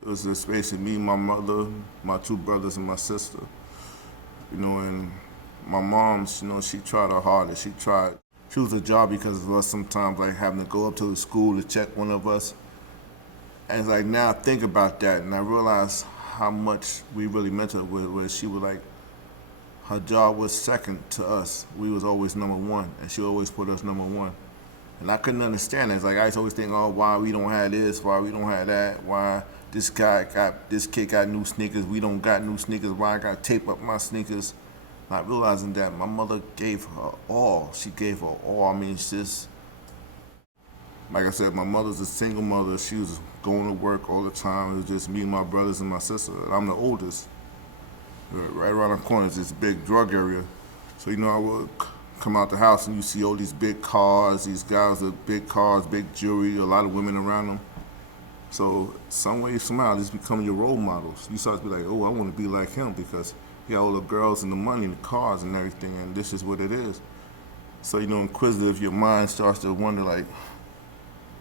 It was just basically me, my mother, my two brothers, and my sister. And my mom, she tried her hardest. She tried. She was a job because of us sometimes, like having to go up to the school to check one of us. And it's like now I think about that and I realize how much we really meant to her, where she was like, her job was second to us. We was always number one, and she always put us number one. And I couldn't understand it. It's like I used to always think, oh, why we don't have this, why we don't have that, why this kid got new sneakers, we don't got new sneakers, why I got to tape up my sneakers. Not realizing that my mother gave her all. She gave her all. I mean, it's just, like I said, my mother's a single mother. She was going to work all the time. It was just me, my brothers, and my sister. And I'm the oldest. Right around the corner is this big drug area. So, I would come out the house and you see all these big cars, these guys with big cars, big jewelry, a lot of women around them. So some way, somehow, this become your role models. You start to be like, oh, I want to be like him because he got all the girls and the money and the cars and everything, and this is what it is. So, inquisitive, your mind starts to wonder, like,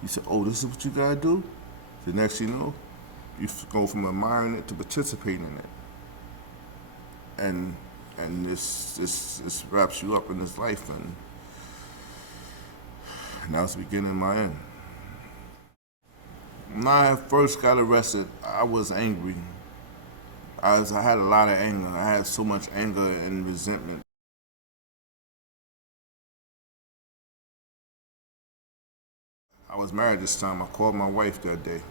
you say, oh, this is what you got to do? The next you know, you go from admiring it to participating in it. And this wraps you up in this life, and now it's the beginning of my end. When I first got arrested, I was angry. I had a lot of anger. I had so much anger and resentment. I was married this time. I called my wife that day.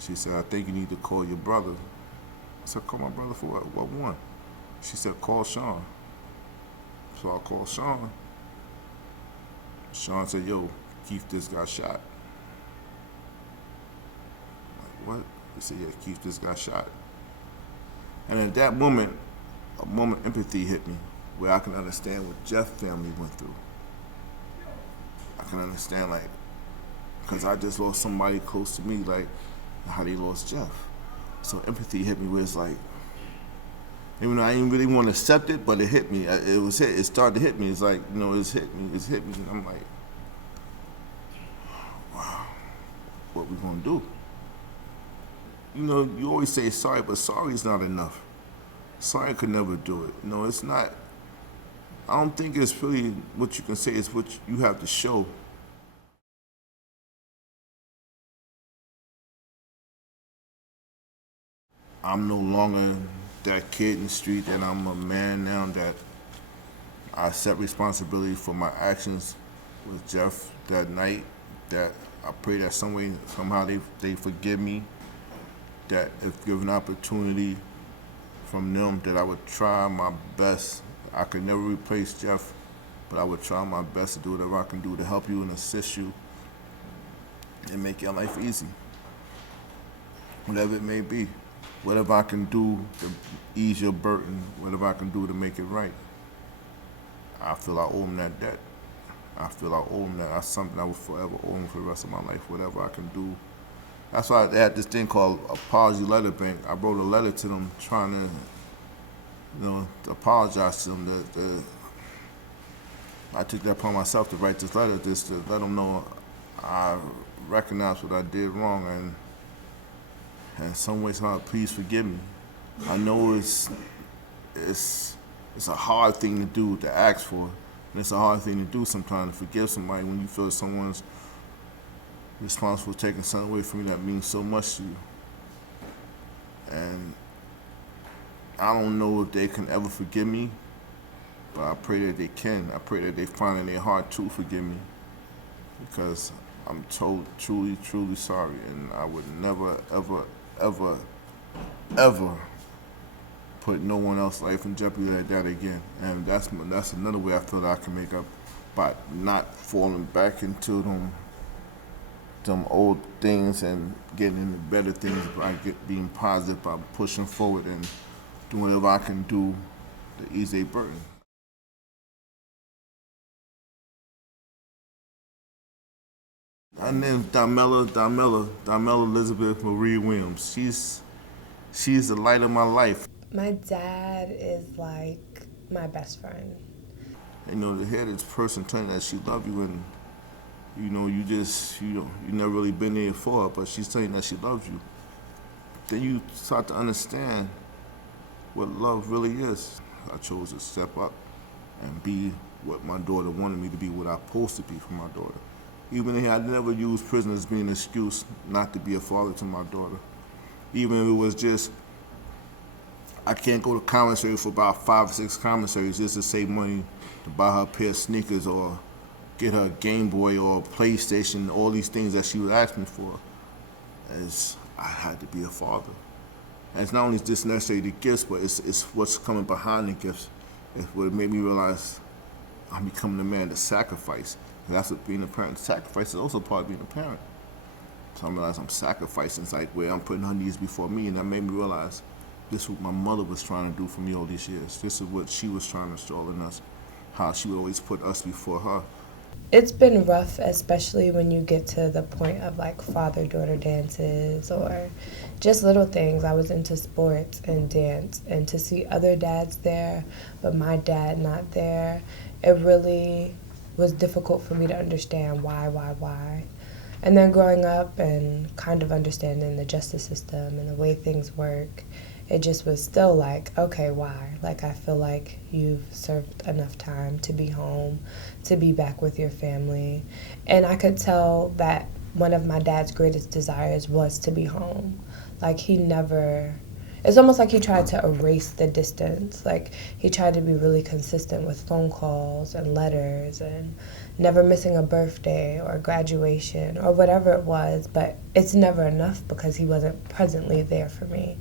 She said, I think you need to call your brother. I said, call my brother for what? What one? She said, call Sean. So I called Sean. Sean said, yo, Keith just got shot. I'm like, what? He said, yeah, Keith just got shot. And at that moment, a moment of empathy hit me, where I can understand what Jeff's family went through. I can understand, like, because I just lost somebody close to me, like how they lost Jeff. So empathy hit me where it's like, even though I didn't really want to accept it, but it hit me. It started to hit me. It's like, it's hit me. And I'm like, wow, what we gonna do? You always say sorry, but sorry is not enough. Sorry could never do it. It's not. I don't think it's really what you can say. It's what you have to show. I'm no longer that kid in the street, that I'm a man now, that I accept responsibility for my actions with Jeff that night, that I pray that some way, somehow they forgive me, that if given opportunity from them, that I would try my best. I could never replace Jeff, but I would try my best to do whatever I can do to help you and assist you and make your life easy, whatever it may be. Whatever I can do to ease your burden, whatever I can do to make it right. I feel I owe him that debt. I feel I owe him that. That's something I will forever owe him for the rest of my life, whatever I can do. That's why I had this thing called Apology Letter Bank. I wrote a letter to them trying to apologize to them. I took that upon myself to write this letter, just to let them know I recognize what I did wrong, and in some way, somehow, please forgive me. I know it's a hard thing to do, to ask for, and it's a hard thing to do sometimes, to forgive somebody when you feel someone's responsible for taking something away from you that means so much to you. And I don't know if they can ever forgive me, but I pray that they can. I pray that they find in their heart to forgive me, because I'm truly, truly sorry, and I would never, ever, ever, ever put no one else's life in jeopardy like that again. And that's another way I feel that I can make up, by not falling back into them old things and getting into better things by being positive, by pushing forward and doing whatever I can do to ease their burden. Her name's Damella Elizabeth Marie Williams. She's the light of my life. My dad is like my best friend. To hear this person telling that she love you, and you never really been there for her, but she's telling that she loves you. then you start to understand what love really is. I chose to step up and be what my daughter wanted me to be, what I'm supposed to be for my daughter. Even if I never used prison as being an excuse not to be a father to my daughter. Even if it was just, I can't go to commissary for about 5 or 6 commissaries just to save money to buy her a pair of sneakers or get her a Game Boy or a PlayStation, all these things that she would ask me for. As I had to be a father. And it's not only just necessarily the gifts, but it's what's coming behind the gifts. It's what made me realize I'm becoming a man to sacrifice. And that's what being a parent, sacrifice is also part of being a parent. So I realized I'm sacrificing. It's like where I'm putting her needs before me, and that made me realize this is what my mother was trying to do for me all these years. This is what she was trying to install in us, how she would always put us before her. It's been rough, especially when you get to the point of like father-daughter dances or just little things. I was into sports and dance, and to see other dads there, but my dad not there, it really was difficult for me to understand why. And then growing up and kind of understanding the justice system and the way things work, it just was still like, okay, why? Like, I feel like you've served enough time to be home, to be back with your family. And I could tell that one of my dad's greatest desires was to be home. Like, he never, it's almost like he tried to erase the distance. Like, he tried to be really consistent with phone calls and letters and never missing a birthday or graduation or whatever it was, but it's never enough because he wasn't presently there for me.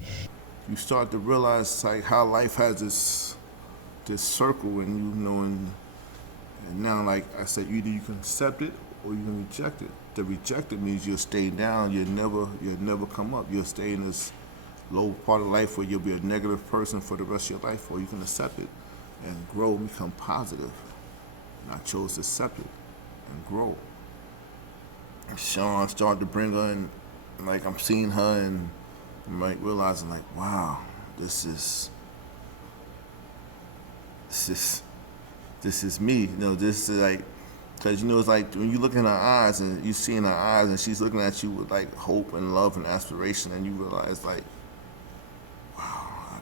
You start to realize like how life has this circle, and and now, like I said, either you can accept it or you can reject it. To reject it means you'll stay down. You'll never come up. You'll stay in this low part of life where you'll be a negative person for the rest of your life, or you can accept it and grow and become positive. And I chose to accept it and grow. And Sean started to bring her in, like I'm seeing her, and I'm like realizing like, wow, this is me. This is like, because it's like when you look in her eyes and you see in her eyes and she's looking at you with like hope and love and aspiration, and you realize like, wow,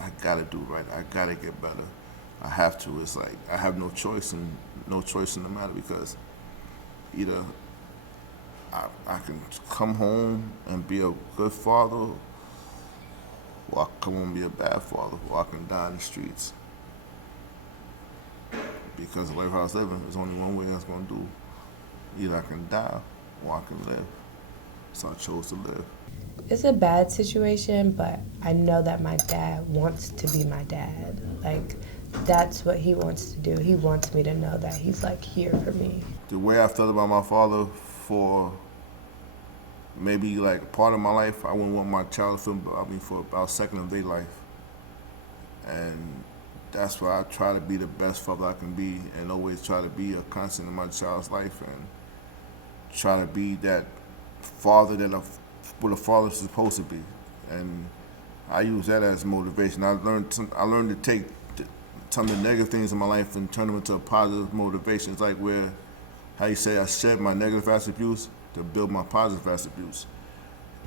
I gotta do right. I gotta get better. I have to. It's like I have no choice in the matter, because either I can come home and be a good father, or I can come home and be a bad father, or I can die in the streets. Because the life I was living, there's only one way I was going to do. Either I can die or I can live. So I chose to live. It's a bad situation, but I know that my dad wants to be my dad. Like, that's what he wants to do. He wants me to know that he's like here for me. The way I felt about my father for maybe like part of my life, I wouldn't want my child to feel about me for about a second of their life. And that's why I try to be the best father I can be, and always try to be a constant in my child's life, and try to be that father what a father's supposed to be. And I use that as motivation. I learned to take some of the negative things in my life and turn them into a positive motivation. It's like how you say, I shed my negative attributes to build my positive attributes.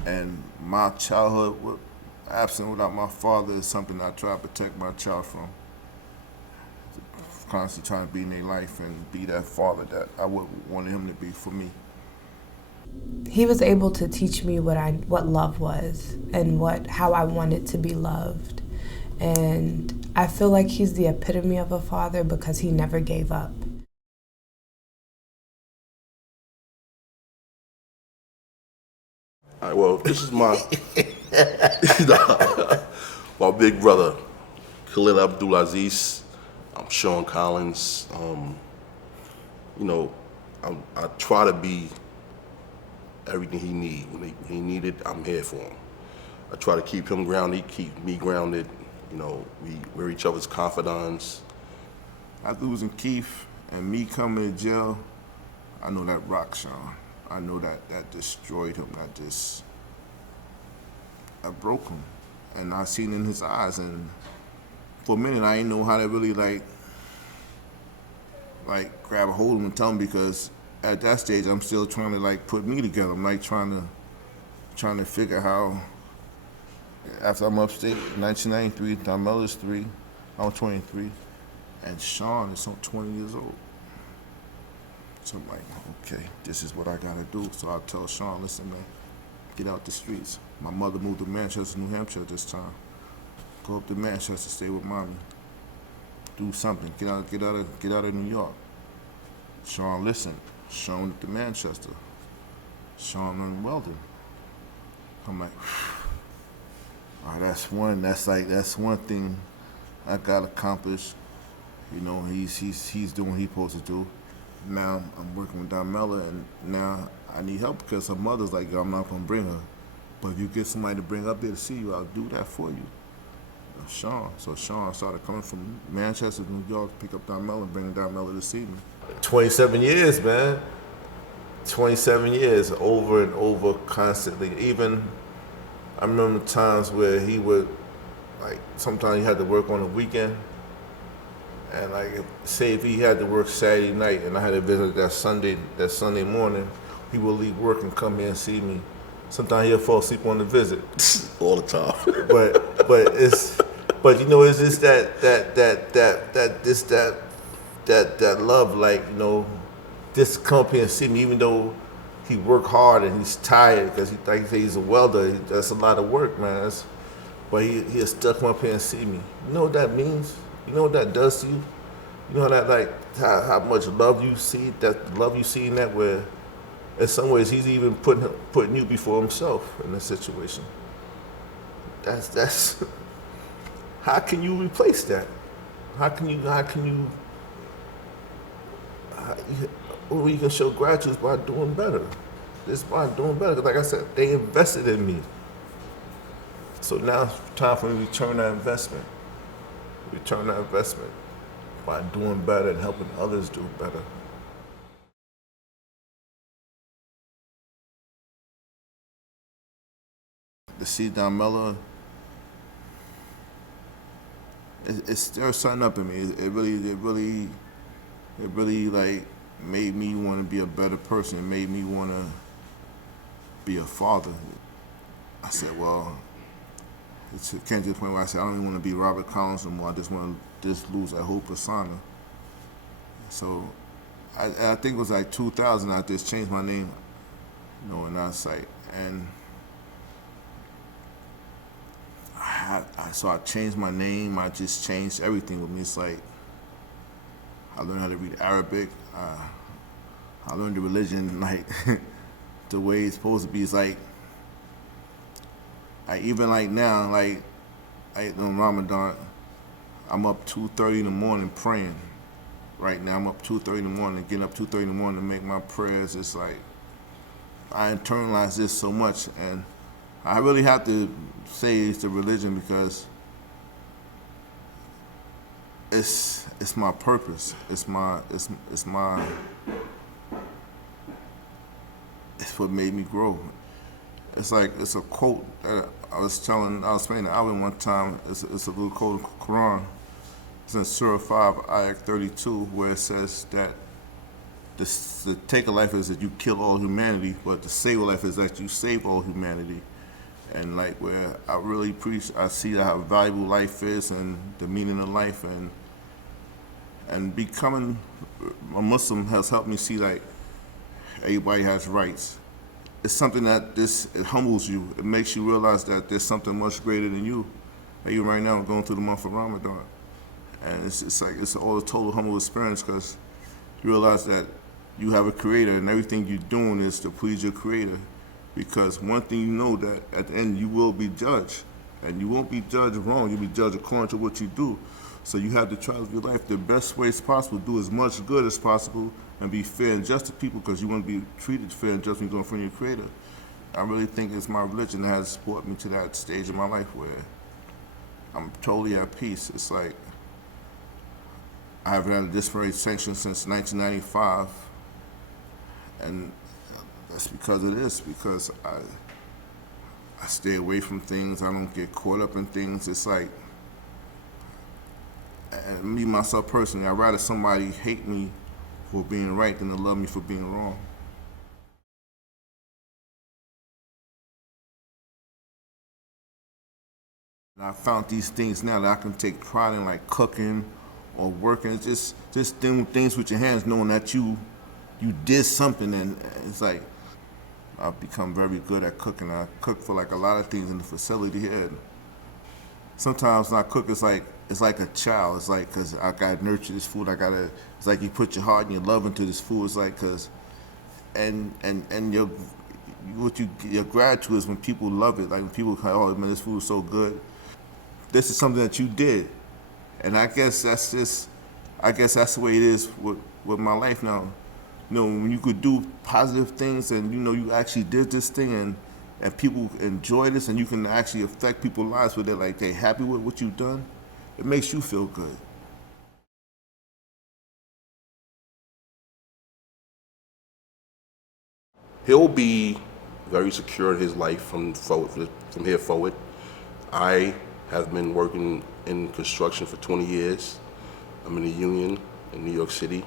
And my childhood, absent without my father, is something I try to protect my child from. Constantly trying to be in their life and be that father that I would want him to be for me. He was able to teach me what love was and how I wanted to be loved. And I feel like he's the epitome of a father because he never gave up. All right, well, this is my my big brother, Khalil Abdul Aziz. I'm Sean Collins. I try to be everything he needs. When he needed, I'm here for him. I try to keep him grounded, keep me grounded. We're each other's confidants. After losing Keith and me coming to jail, I know that rocked Sean. I know that destroyed him. That broke him. And I seen in his eyes, and for a minute I didn't know how to really like grab a hold of him and tell him, because at that stage I'm still trying to like put me together. I'm like trying to figure how After I'm upstate, 1993, Darmella's 3, I'm 23, and Sean is 20 years old. So I'm like, okay, this is what I gotta do. So I tell Sean, listen, man, get out the streets. My mother moved to Manchester, New Hampshire at this time. Go up to Manchester, stay with mommy. Do something. Get out of New York. Sean listened. Sean went to Manchester. Sean learned welding. I'm like, all right, that's one thing I got accomplished. You know, he's doing what he's supposed to do. Now I'm working with Darmella, and now I need help because her mother's like, I'm not gonna bring her, but if you get somebody to bring up there to see you, I'll do that for you. Sean. So Sean started coming from Manchester to New York to pick up Darmella and bring Darmella to see me. 27 years, man. 27 years, over and over, constantly. Even, I remember times where he would, like, sometimes he had to work on the weekend. And, like, say if he had to work Saturday night and I had to visit that Sunday morning, he would leave work and come here and see me. Sometimes he'll fall asleep on the visit. All the time. But you know, it's just that love, like, you know, just come up here and see me, even though he worked hard and he's tired because like he said, he's a welder. That's a lot of work, man. But he'll still come up here and see me. You know what that means? You know what that does to you? You know that, like, how much love you see, that love you see in that, where in some ways he's even putting you before himself in this situation. That's how can you replace that? How can you you can show gratitude by doing better. Just by doing better. 'Cause like I said, they invested in me. So now it's time for me to return that investment. Return that investment by doing better and helping others do better. To see Darmella, it stirs something up in me. It really like made me want to be a better person. It made me want to be a father. I said, well, it came to the point where I said, I don't even want to be Robert Collins anymore. I just want to just lose that whole persona. So I think it was like 2000, I just changed my name, you know, and I was like, and so I changed my name. I just changed everything with me. It's like I learned how to read Arabic. I learned the religion like the way it's supposed to be. It's like even like now, like on Ramadan, I'm up 2:30 in the morning praying. Right now I'm up 2:30 in the morning, getting up 2:30 in the morning to make my prayers. It's like I internalize this so much, and I really have to say it's the religion because it's my purpose. It's what made me grow. It's a quote that I was saying to Alvin one time. It's a little quote in the Quran. It's in Surah 5, Ayat 32, where it says that the take of life is that you kill all humanity, but the save of life is that you save all humanity. And like where I really I see how valuable life is and the meaning of life, and becoming a Muslim has helped me see like everybody has rights. It's something that it humbles you. It makes you realize that there's something much greater than you. Like you right now going through the month of Ramadan, and it's all a total humble experience because you realize that you have a creator and everything you're doing is to please your creator. Because one thing you know that at the end you will be judged, and you won't be judged wrong. You'll be judged according to what you do. So you have to try to live your life the best way as possible, do as much good as possible, and be fair and just to people because you want to be treated fair and just when you go in front of your creator. I really think it's my religion that has brought me to that stage in my life where I'm totally at peace. It's like I haven't had a disciplinary sanction since 1995, and that's because of this, because I stay away from things. I don't get caught up in things. It's like, and me, myself personally, I'd rather somebody hate me for being right than to love me for being wrong. I found these things now that I can take pride in, like cooking or working. It's just doing things with your hands, knowing that you did something, and it's like I've become very good at cooking. I cook for like a lot of things in the facility here. Sometimes when I cook, it's like a child. It's like, cause I gotta nurture this food. It's like you put your heart and your love into this food. It's like, cause, and your gratitude is when people love it. Like when people go, oh man, this food is so good. This is something that you did, and I guess that's the way it is with my life now. You know, when you could do positive things and you know you actually did this thing and people enjoy this and you can actually affect people's lives with it, like they happy with what you've done, it makes you feel good. He'll be very secure in his life from here forward. I have been working in construction for 20 years. I'm in a union in New York City.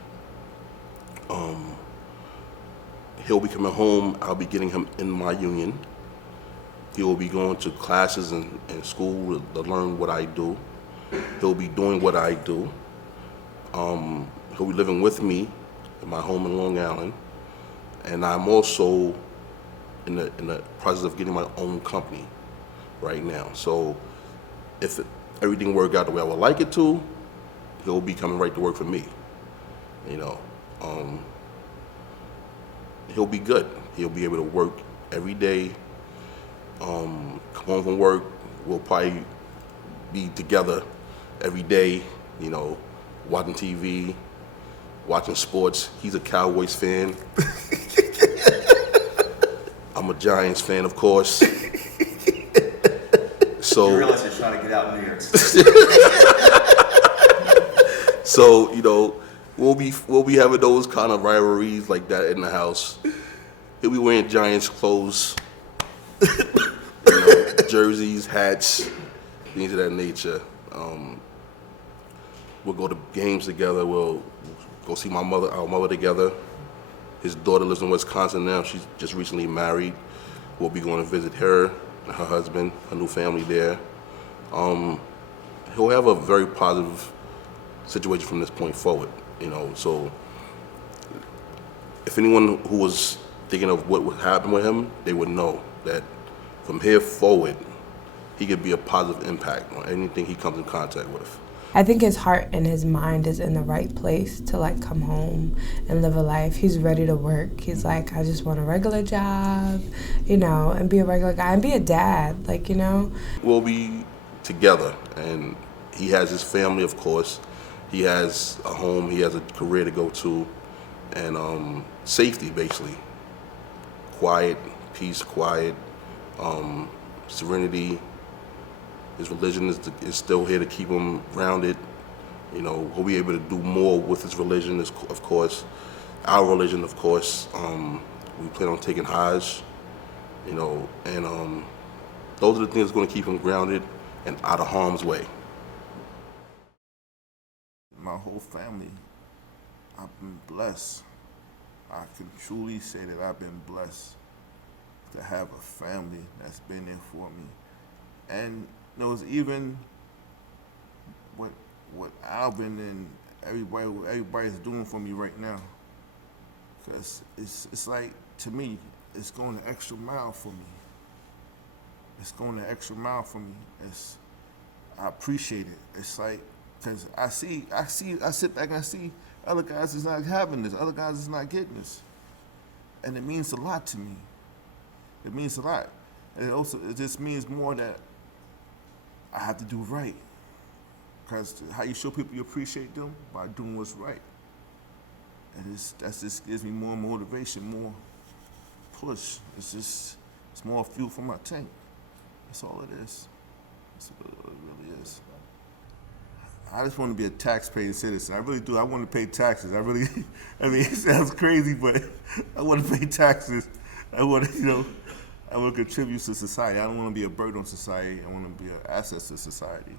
He'll be coming home. I'll be getting him in my union. He will be going to classes and school to learn what I do. He'll be doing what I do. He'll be living with me in my home in Long Island. And I'm also in the process of getting my own company right now. So if everything worked out the way I would like it to, he'll be coming right to work for me. You know, he'll be good. He'll be able to work every day. Come home from work, we'll probably be together every day, you know, watching TV, watching sports. He's a Cowboys fan. I'm a Giants fan, of course. So You realize you're trying to get out in New York. So, you know, we'll be having those kind of rivalries like that in the house. He'll be wearing Giants clothes, you know, jerseys, hats, things of that nature. We'll go to games together. We'll go see our mother together. His daughter lives in Wisconsin now. She's just recently married. We'll be going to visit her and her husband, her new family there. He'll have a very positive situation from this point forward, you know. So if anyone who was thinking of what would happen with him, they would know that from here forward, he could be a positive impact on anything he comes in contact with. I think his heart and his mind is in the right place to like come home and live a life. He's ready to work. He's like, I just want a regular job, you know, and be a regular guy and be a dad, like, you know. We'll be together, and he has his family, of course. He has a home, he has a career to go to, and safety, basically. Quiet, peace, quiet, serenity. His religion is still here to keep him grounded. You know, he'll be able to do more with his religion, of course. Our religion, of course. We plan on taking Hajj, you know, and those are the things that's going to keep him grounded and out of harm's way. My whole family, I've been blessed. I can truly say that I've been blessed to have a family that's been there for me. And you know, it's even what Alvin and everybody's doing for me right now. Because it's like, to me, it's going the extra mile for me. It's going the extra mile for me. I appreciate it. It's like, because I sit back and I see other guys is not having this, other guys is not getting this. And it means a lot to me. It means a lot. And it just means more that I have to do right. Because how you show people you appreciate them? By doing what's right. And that just gives me more motivation, more push. It's more fuel for my tank. That's all it is. That's what it really is. I just want to be a tax-paying citizen. I really do. I want to pay taxes. I mean, it sounds crazy, but I want to pay taxes. I want to, I want to contribute to society. I don't want to be a burden on society. I want to be an asset to society.